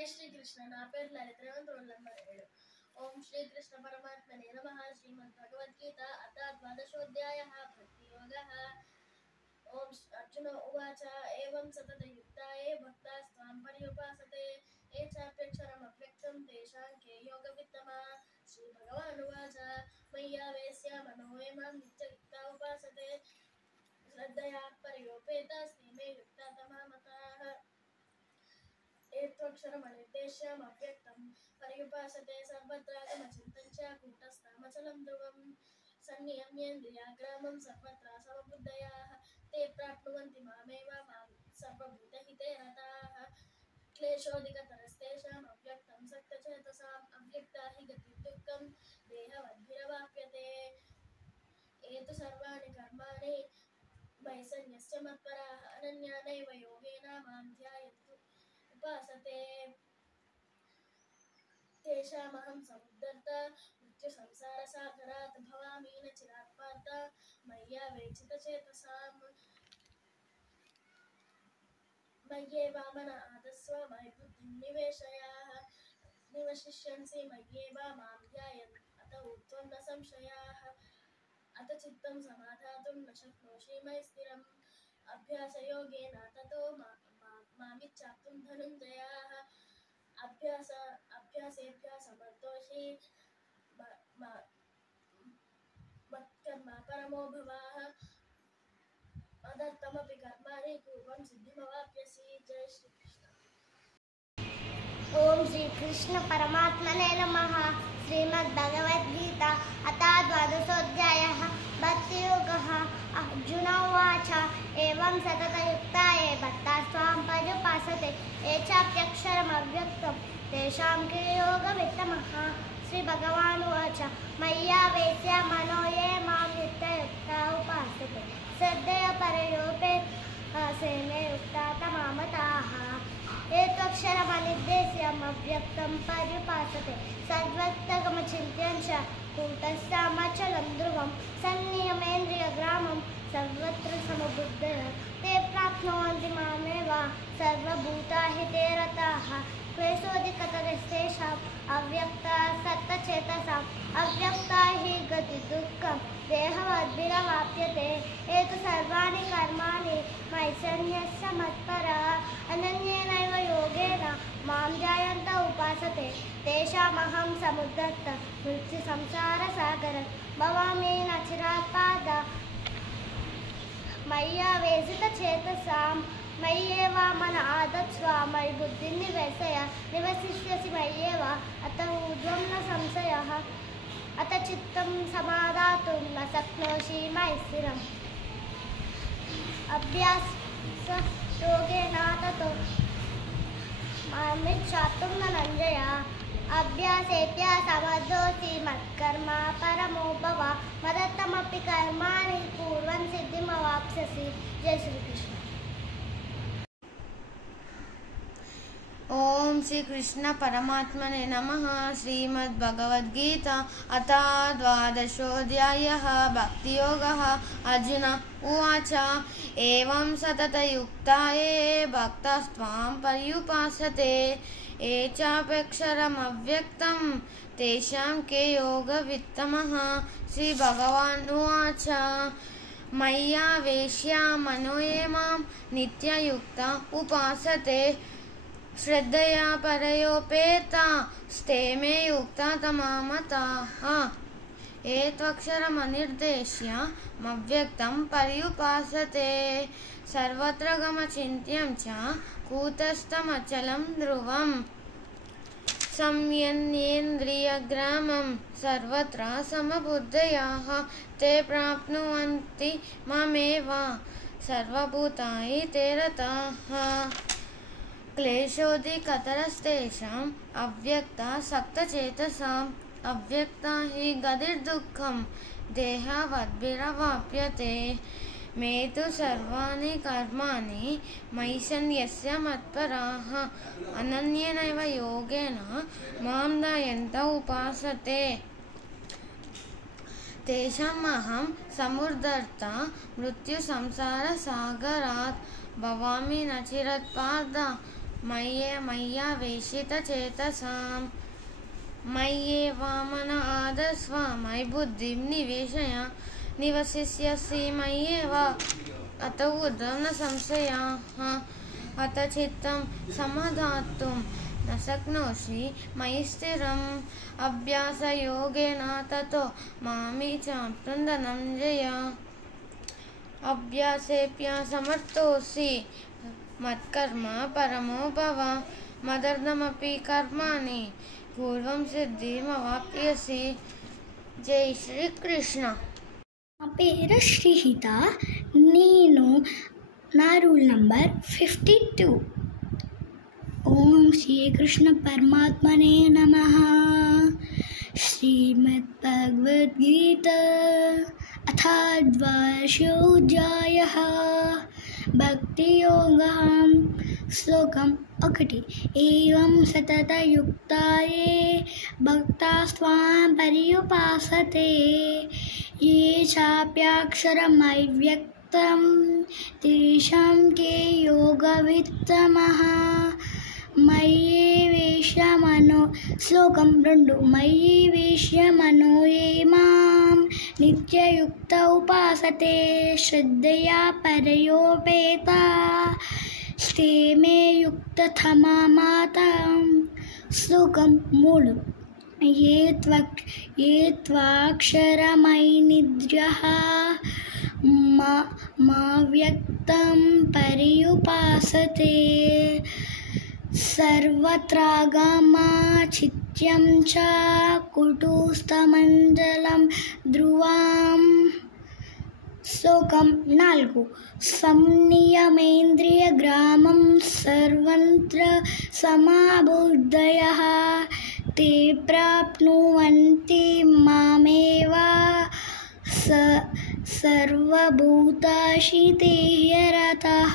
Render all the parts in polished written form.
जय श्री कृष्ण ना पेर ललित నంబర్ 7 ओम श्री कृष्ण परमात्मने नमः श्रीमद्भगवद्गीता अथ द्वादशोऽध्यायः भक्तियोगः ओम अर्जुन उवाच एवं सततयुक्ताये भक्तास्त्वां पर्युपासते ये चाप्यक्षरमव्यक्तं तेषां के योगवित्तमा श्रीभगवानुवाच मय्यावेश्य मनो ये मां नित्ययुक्ता उपासते श्रद्धया पर्योपेतास्ते मे युक्ता तमा मताः एत्वक्षरमनिर्देश्यमव्यक्तं पर्युपासते सर्वत्रागमचिन्तं च कूटस्थमचलं ध्रुवं सन्नियम्येन्द्रियाग्रामं सर्वत्र समबुद्धयाः ते प्राप्नुवन्ति मामेव मां सर्वभूतहिते रताः क्लेशोऽधिकतरस्तेषाम् अव्यक्तं सक्तचेतसाम् अव्यक्ता हि गतिर्दुःखं देहवद्भिरवाप्यते ये तु सर्वाणि कर्माणि मयि सन्न्यस्य मत्पराः अनन्यानैव योगेन मां ध्यायन्तु उपासते तेषामहं समुद्धर्ता मृत्युसंसारसागरात् भवामि न चिरात् पार्थ मय्यावेचितचेतसाम् मय्येव मन आदस्व मयि बुद्धिं निवशिष्यन्सि मय्येव मां ध्यायन् अत ऊर्ध्वं न संशयाः अत चित्तं समाधातुं न शक्नोषि मयि स्थिरम् अभ्यासयोगेन ततो मामिच्छाप्तुं धनुञ्जयाः अभ्यासेभ्यः मत्कर्मा परमो भवाः मदर्थमपि कर्माणि कुर्वन् सिद्धिमवाप्स्यसि जय श्री कृष्ण। ओम श्री कृष्ण परमात्मने नमः। श्रीमद्भगवद्गीता अथ द्वादशोऽध्यायः भक्तियोगः। अर्जुन उवाच एवं सततयुक्ताये भक्तास्त्वां पर्युपासते ये चाप्यक्षरमव्यक्तं तेषां के योगवित्तमः। श्रीभगवानुवाच मय्यावेश्य मनो ये मां नित्ययुक्ता उपासते श्रद्धया पर्योपेतास्ते मे युक्ता तमा मताः एत्वक्षरमनिर्देश्यमव्यक्तं पर्युपासते सर्वत्रगमचिन्त्यं च कूटस्थमचलं ध्रुवं सन्नियमेन्द्रियग्रामं सर्वत्र समबुद्धयः ते प्राप्नुवन्ति मामेव सर्वभूताहिते रताः क्लेशोऽधिकतरस्तेषाम् अव्यक्ता सत्तचेतसाम् अव्यक्ता हि गतिर्दुःखं देहवद्भिरवाप्यते ये तु सर्वाणि कर्माणि मयि सन्न्यस्य मत्पराः अनन्येनैव योगेन मां ध्यायन्त उपासते तेषामहं समुद्धर्ता मृत्युसंसारसागरात् भवामि न चिरात् पार्थ मय्यावेशितचेतसां मय्येव मन आदत्स्व मयि बुद्धिं निवशिष्यसि मय्येव अत ऊर्ध्वं न संशयः अत चित्तं समादातुं न शक्नोषि मयि स्थिरम् अभ्यासयोगेन ततो मामिच्छाप्तुं धनञ्जय अभ्यासेभ्यः मत्कर्मा परमो भव मदर्थमपि कर्माणि कुर्वन् सिद्धिमवाप्स्यसि जय श्री कृष्ण। ओम श्री कृष्ण परमात्मने नमः। श्रीमद्भगवद्गीता अथ द्वादशोऽध्यायः भक्तियोगः। अर्जुन उवाच एवं सततयुक्ताये भक्तास्त्वां पर्युपासते ये चाप्यक्षरमव्यक्तं तेषां के योगवित्तमः। श्रीभगवानुवाच मय्यावेश्य मनो ये मां नित्ययुक्ता उपासते श्रद्धया पर्योपेतास्ते मे युक्ता तमा मताः एत्वक्षरमनिर्देश्यमव्यक्तं पर्युपासते सर्वत्र गमचिन्त्यं च कूटस्थमचलं ध्रुवं संयम्येन्द्रियग्रामं सर्वत्र समबुद्धयाः ते प्राप्नुवन्ति मामेव सर्वभूताहिते रताः क्लेशोऽधिकतरस्तेषाम् अव्यक्ता सक्तचेतसाम् अव्यक्ता हि गतिर्दुःखं देहवद्भिरवाप्यते मे तु सर्वाणि कर्माणि मयि सन्न्यस्य मत्पराः अनन्येनैव योगेन मां ध्यायन्त उपासते तेषामहं समुद्धर्ता मृत्युसंसारसागरात् भवामि न चिरात् पार्थ मय्यावेशितचेतसां मय्येवामन आदस्व मयि बुद्धिं निवेशय निवसिष्यसि मय्येव अत ऊर्ध्वं न संशयः अत चित्तं समाधातुं न शक्नोषि मयि स्थिरम् अभ्यासयोगेन ततो मामि चाप्तुं धनञ्जय अभ्यासेऽप्यसमर्थोऽसि मत्कर्म परमो भव मदर्थमपि कर्माणि पूर्वं सिद्धिमवाप्स्यसि। जय श्री कृष्ण। నా పేరు శ్రీహిత. నేను నా రూల్ నంబర్ 52. ఓం శ్రీకృష్ణ పరమాత్మనే నమః. శ్రీమద్ భగవద్గీత అథ ద్వాదశోऽధ్యాయః భక్తియోగః. శ్లోకం 1. ఏవం సతతయుక్తాయే భక్తాస్త్వాం పర్యుపాసతే ये चाप्याक्षरमव्यक्तं तेषां के योगवित्तमः. मय्येवेश्यमनो. శ్లోకం 2. मय्येवेश्यमनो ये मां नित्ययुक्त उपासते श्रद्धया परयोपेता ते मे युक्ततमा माताम्. శ్లోకం 3. ये त्वाक्षरमयिनिद्र्यः माव्यक्तं पर्युपासते सर्वत्रागमाचित्यं च कुटुस्थमण्डलं ध्रुवाम्. శ్లోకం 4. సంనియమేంద్రియగ్రామం సర్వత్ర సమాబుద్ధయః ते प्राप्नुवन्ति मामेव सर्वभूताशितेयरतः.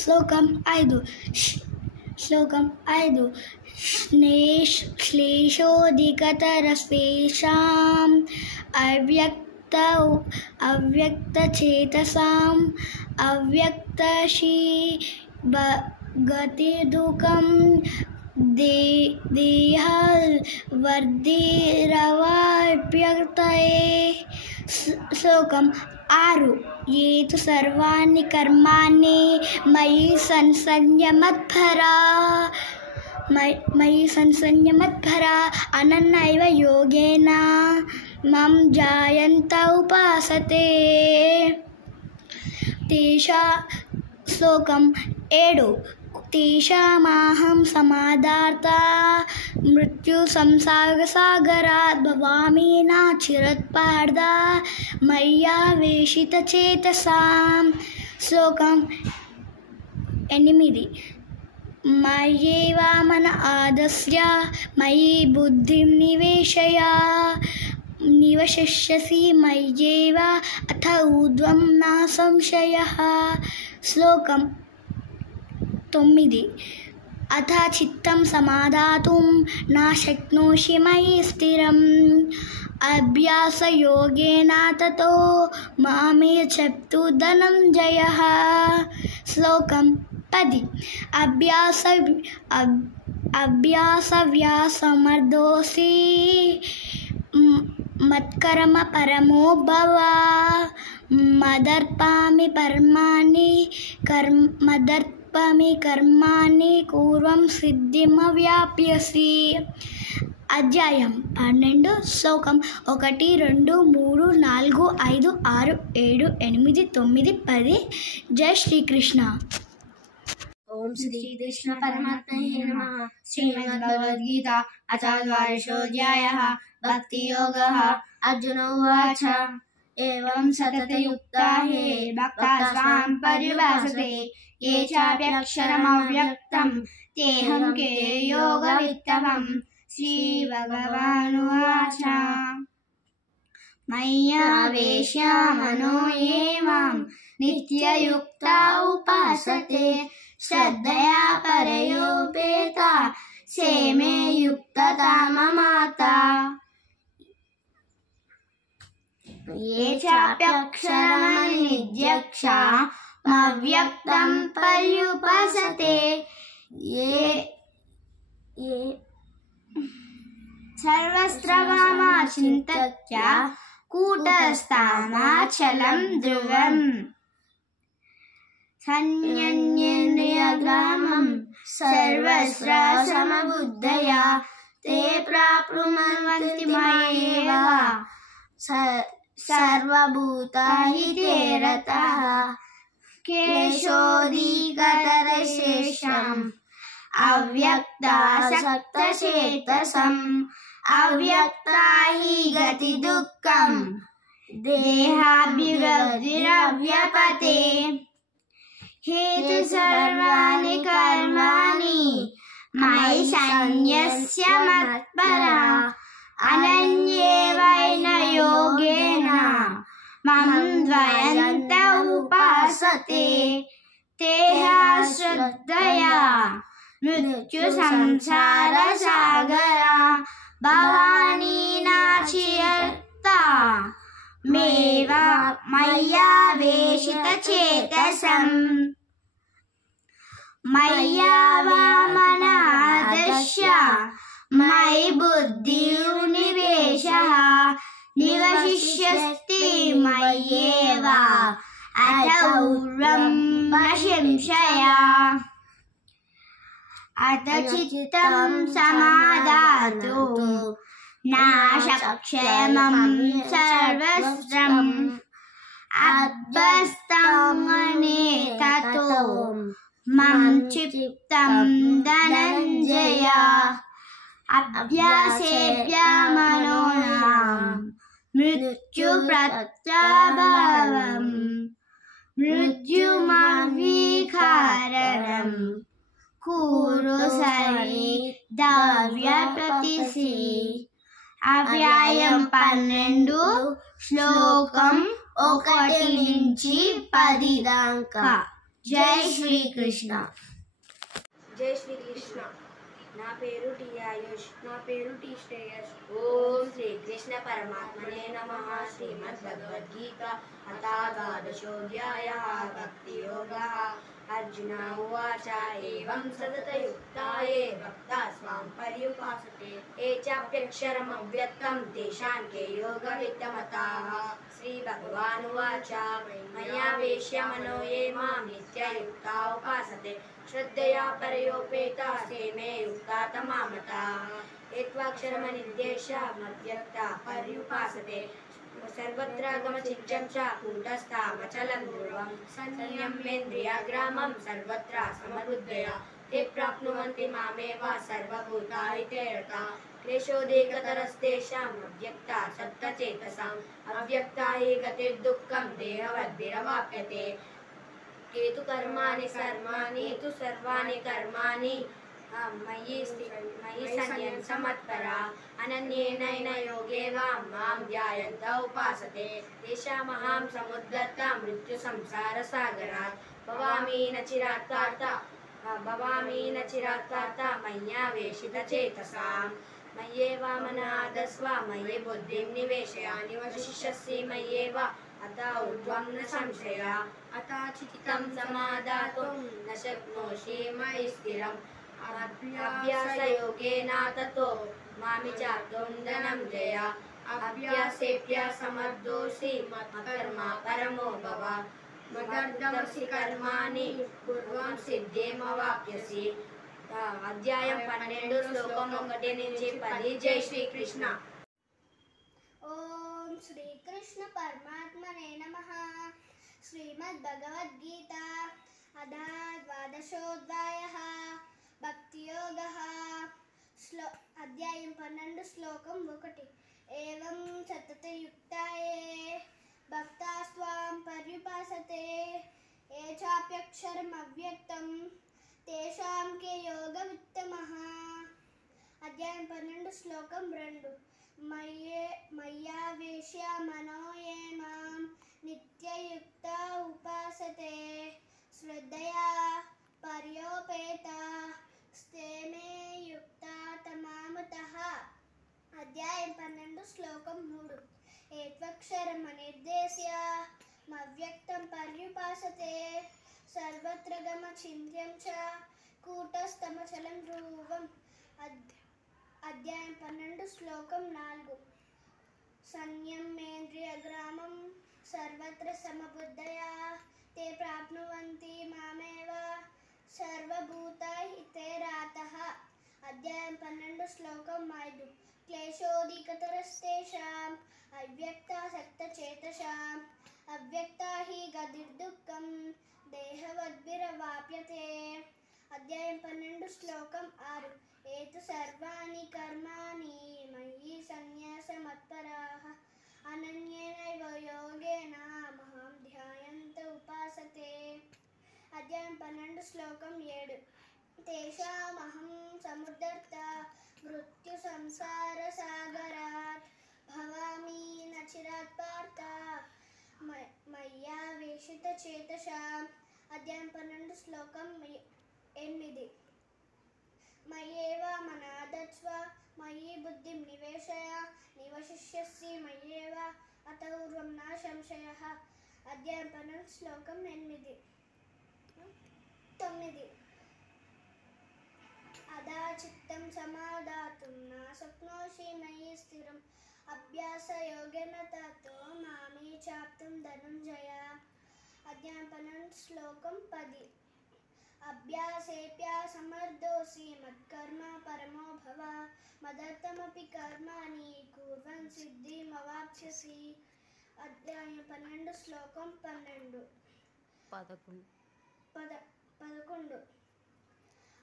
శ్లోకం 5. श्लेषोऽधिकतरस्तेषां अव्यक्तचेतसां अव्यक्तशी गतिदुःखं देहवर्धिरवाप्यक्तये. శ్లోకం 6. ये तु सर्वाणि कर्माणि मयि संसन्यमत्परा अनन्यैव योगेन मां ध्यायन्त उपासते శ్లోకం 7. तेषामहं समादार्ता मृत्यु संसारसागरात् भवामि न चिरत्पार्थ मय्यावेशितचेतसाम्. శ్లోకం 8. मय्येवामन आदस्य मयि बुद्धिं निवसिष्यसि मय्येव अथ ऊर्ध्वं न संशयः. శ్లోకం 9. अथ चित्तं समाधातुं न शक्नोषि मयि स्थिरम् अभ्यासयोगेन ततो मामे चप्तु धनञ्जयः. శ్లోకం 10. अभ्यासव्यासमर्दोऽसि मत्कर्म परमो भव मदर्पामि कर्माणि पूर्वं सिद्धिमवाप्स्यसि. అధ్యాయం 12. శ్లోకం 1, 2, 3, 4, 5, 6, 7, 8, 9, 10. జై శ్రీకృష్ణ. ఓం శ్రీకృష్ణ పరమాత్మనే నమః. శ్రీమద్భగవద్గీత అథ ద్వాదశోऽధ్యాయः భక్తియోగः. అర్జున ఉవాచ ఏవం సతతయుక్తా హే భక్తాస్త్వాం పర్యుపాసతే ये चाप्यक्षरमव्यक्तं तेऽहं के योगवित्तमम्. श्रीभगवानुवाच मय्यावेश्य मनो ये मां नित्ययुक्ता उपासते श्रद्धया परयोपेता से मे युक्ततमा माता. ये चाप्यक्षरमनिध्यक्षा అవ్యక్తం పర్యుపాసతే సర్వస్త్రవామా చింత్య కూటస్థామాచలం ధ్రువం సంయన్యేంద్రియగ్రామం సర్వస్ర సమబుద్ధయా తే ప్రాప్నుమన్వంతి మయేవ సర్వభూతాని తే రతః కేశోదీగతరశేషం అవ్యక్తాసక్తచేతసం అవ్యక్తా హి గతి దుఃఖం దేహాభివృద్ధిరవ్యపతే హేతు సర్వాణి కర్మాణి మయి సన్యస్య మత్పరా అనన్యేవైన యోగేన మం ద్వయంత ఉపాసతే తేహ శ్రద్ధయా మృత్యు సంసార సాగరా భవానీ నాచియత్తా మేవ మయ్యావేశిత చేతసం మయ్యావామనాదశ్య మయి బుద్ధిర్నివేశః నివశిష్యస్తి మయ్యేవ అత ఊర్వం సంశయా అత చిత్తం సమాదాతు నాశక్షయమం సర్వస్రం అభ్యస్తమనే తతో మం చిత్తం ధనంజయ అభ్యాసేభ్యమనోనాం మృత్యు ప్రత్యభవం మృత్యుమవికారణం కురు సరి దవ్య ప్రతిసి అవ్యాయం 12 శ్లోకం 1 నుంచి 10 దాకా. జై శ్రీకృష్ణ. జై శ్రీకృష్ణ. నా పేరు టి ఆయుష్. నా పేరు టి శ్రేయస్. ఓం శ్రీకృష్ణ పరమాత్మనే నమః. శ్రీమద్ భగవద్గీత అథ ద్వాదశోऽధ్యాయः భక్తియోగः. अर्जुन उवाच एवं सततयुक्ता ये भक्ता स्वां पर्युपासते ये चाप्यक्षरमव्यक्तं तेषां के योगवित्तमताः. श्रीभगवानुवाच मय्यावेश्य मनो ये मां नित्ययुक्ता उपासते श्रद्धया परयोपेताः ते मे युक्ता तमामताः. ये त्वाक्षरमनिर्देशमव्यक्ता पर्युपासते सर्वत्र गमचित्यं च कूटस्थामचलं ध्रुवं संयम्येन्द्रियग्रामं सर्वत्र समबुद्धया ते प्राप्नुवन्ति मामेव सर्वभूतानि ते रताः. क्लेशोदेकतरस्तेषाम् अव्यक्ता सप्तचेतसाम् अव्यक्ता हि गतिर्दुःखं देहवद्भिरवाप्यते. ये तु कर्माणि सर्वाणि कर्माणि मयि सन्न्यस्य मत्परा अनन्येन योगेन मां ध्यायन्त उपासते तेषामहं समुद्धर्ता मृत्युसंसारसागरात् भवामि न चिरात्पार्ता मय्यावेशितचेतसां मय्येवामनादस्व मयि बुद्धिं निवेशय निवशिष्यसि मय्येव अत ऊर्ध्वं न संशयः. अतः चित्तं समादातुं न शक्नोषि मयि स्थिरम् अभ्यासयोगेन ततो मामि चाप्तुं धनञ्जय. अभ्यासेभ्यसमर्थोऽसि मत्कर्मा परमो भव मदर्थमसि कर्माणि कुर्वन् सिद्धिमवाप्स्यसि. అధ్యాయం 12 శ్లోకం 1 నుంచి 10. జై శ్రీకృష్ణ. ఓం శ్రీకృష్ణ పరమాత్మనే నమః. శ్రీమద్ భగవద్గీత అథ ద్వాదశోऽధ్యాయः భక్తియోగः. అధ్యాయం 12 శ్లోకం 1. ఏవం సతతయుక్తాయే భక్తాస్త్వాం పర్యుపాసతే ఏ చాప్యక్షరమవ్యక్తం తేషాం కే యోగవిత్తమః. అధ్యాయం 12 శ్లోకం 2. మయ్యావేశ్య మనో ఏ మాం నిత్యయుక్త ఉపాసతే శ్రద్ధయా పర్యోపేత స్తే మే యుక్త తమామతః. అధ్యాయం 12 శ్లోకం 3. ఏత్వక్షరమనిర్దేశ్య మవ్యక్తం పర్యుపాసతే सर्वत्र गमचिन्त्यं च कूटस्थमचलं ध्रुवम् अध्यायं 12 श्लोकं 4 संयमेन्द्रियग्रामं सर्वत्र समबुद्धया ते प्राप्नुवन्ति मामेव सर्वभूतहिते रतः अध्यायं 12 श्लोकं 5 क्लेशोऽधिकतरस्तेषाम् अव्यक्तासक्तचेतसाम् अव्यक्ता हि गतिर्दुःखं देहवद्भिरवाप्यते अध्यायं 12 श्लोकं 6 एतु सर्वाणि कर्माणि मयि सन्न्यासमत्पराः अनन्येनैव योगेन मां ध्यायन्त उपासते अध्यायं 12 श्लोकं 7 तेषामहं समुद्धर्ता मृत्युसंसारसागरात् भवामि न चिरात् पार्थ मय्या वेशितचेतसाम् अध्यायं 12 श्लोकं 8 मय्येव मनादत्स्व मयि बुद्धिं निवेशय निवशिष्यसि मय्येव अत ऊर्ध्वं न संशयः अध्यायं 12 श्लोकं 9 अदा चित्तं समादातुं न शक्नोषि मयि स्थिरम् अभ्यासयोगेन ततो मामे चाप्तुं धनञ्जय अध्यायं 12 श्लोकं 10 अभ्यासेऽप्यसमर्थोऽसि मत्कर्म परमो भव मदर्थमपि कर्माणि कुर्वन् सिद्धिमवाप्स्यसि अध्यायं 12 श्लोकं 11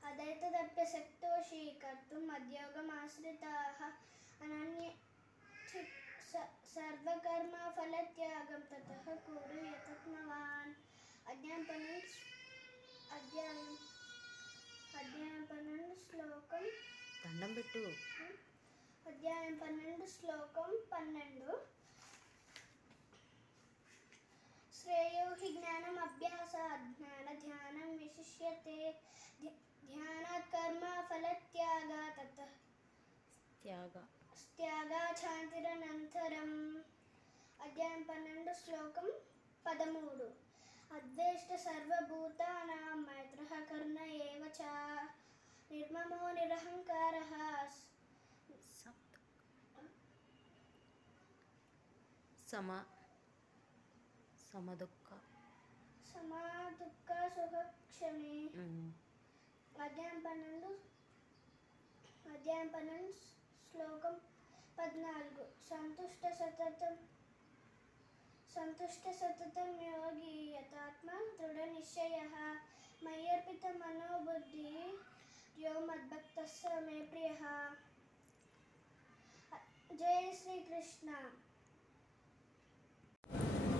अदैतदप्यशक्तोषि कर्तुम् मद्योगमाश्रिताः अनन्ये सर्वकर्मफलत्यागं ततः कुरु यतत्नवान् अध्यायं 12 श्लोकं దండం పెట్టు अध्यायं 12 श्लोकं 12 श्रेयो हि ज्ञानम् अभ्यासात् ज्ञानध्यानं विशिष्यते ध्यानात् कर्म फलत्यागा ततः त्यागा शान्तिरनन्तरम् अध्यायं 12 श्लोकं 13 अद्वेष्ट सर्वभूतानां मैत्रः कर्ण एव च निर्ममो निरहङ्कारः సమదుఃఖ समादुःख सुखक्षमे अध्यायं 12 श्लोकं 14 संतुष्ट सततं योगी यतात्मा दृढनिश्चयः मय्यर्पितमनोबुद्धि यो मद्भक्तः स मे प्रियः जय श्रीकृष्ण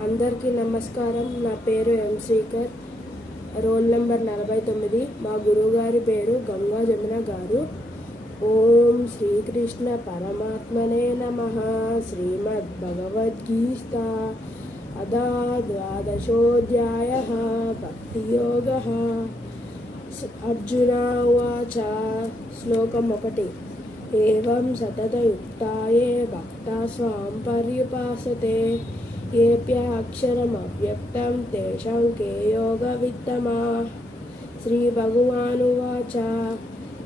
అందరికీ నమస్కారం. నా పేరు ఎం శ్రీకర్, రోల్ నెంబర్ 49. మా గురువుగారి పేరు గంగా జమున గారు. ఓం శ్రీకృష్ణ పరమాత్మనే నమః. శ్రీమద్భగవద్గీత అదా ద్వాదశోऽధ్యాయः భక్తియోగः. అర్జున ఉవాచ శ్లోకం 1 ఏవం సతతయుక్తాయే భక్తా స్వాం పర్యుపాసతే येऽप्यक्षरमव्यक्तं तेषां के योगवित्तमाः. श्रीभगवानुवाच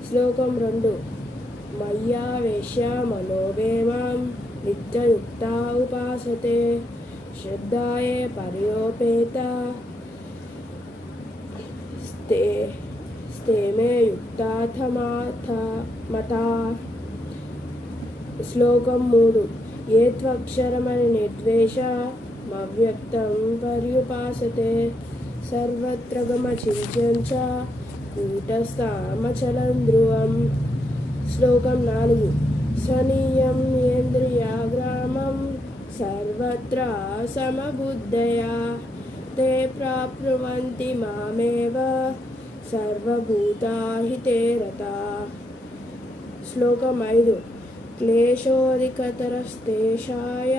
श्लोकं 2 मय्यावेश्य मनोवेमां नित्ययुक्ता उपासते श्रद्धाये पर्योपेता स्ते मे युक्तार्थमता. श्लोकं 3 ये त्वक्षरमणि निर्द्वेषमव्यक्तं पर्युपासते सर्वत्र गमचिन्त्यं च कूटस्थमचलं ध्रुवम्. श्लोकं 4 स्वनियम्येन्द्रियग्रामं सर्वत्र समबुद्धया ते प्राप्नुवन्ति मामेव सर्वभूताहिते रताः. श्लोकं 5 क्लेशोऽधिकतरस्तेषाय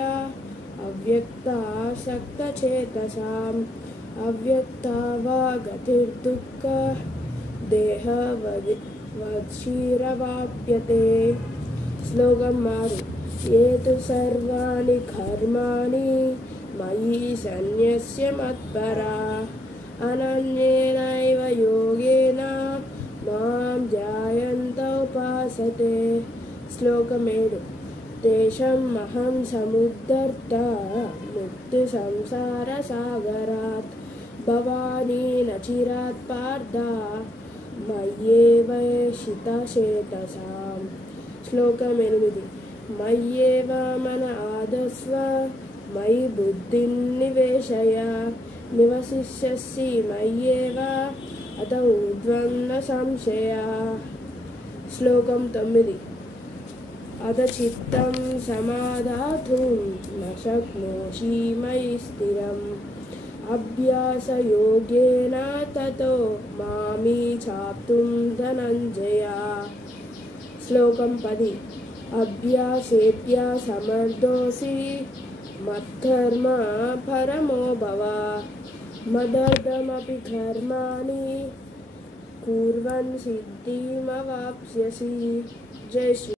अव्यक्तासक्तचेतसाम् अव्यक्ता वा गतिर्दुःख देहवद्भिरवाप्यते. श्लोकं 6 ये तु सर्वाणि कर्माणि मयि सन्न्यस्य मत्परा అనన్యేనైవ యోగేన మాం ధ్యాయంత ఉపాసతే. శ్లోకం 7. తేషం అహం సముద్ధర్త ముక్తి సంసార సాగరాత్ భవానీ నచిరాత్ పార్థ మయ్యేవైషితచేతసాం. శ్లోకం 8. మయ్యేవ మన ఆదస్వ మయి బుద్ధిం నివేశయ నివసిష్యసి మయ్యేవ అత ఊర్ధ్వం న సంశయ. శ్లోకం 9. అత చిత్తం సమాధాతుం న శక్నోషి మయి స్థిరం అభ్యాసయోగేన తతో మామి చాప్తుం ధనంజయ. శ్లోకం 10. అభ్యాసేభ్యాసమర్థోసి మత్కర్మ పరమో భవ మదర్థమపి కర్మాణి కుర్వన్ సిద్ధిమవాప్స్యసి. జై శ్రీ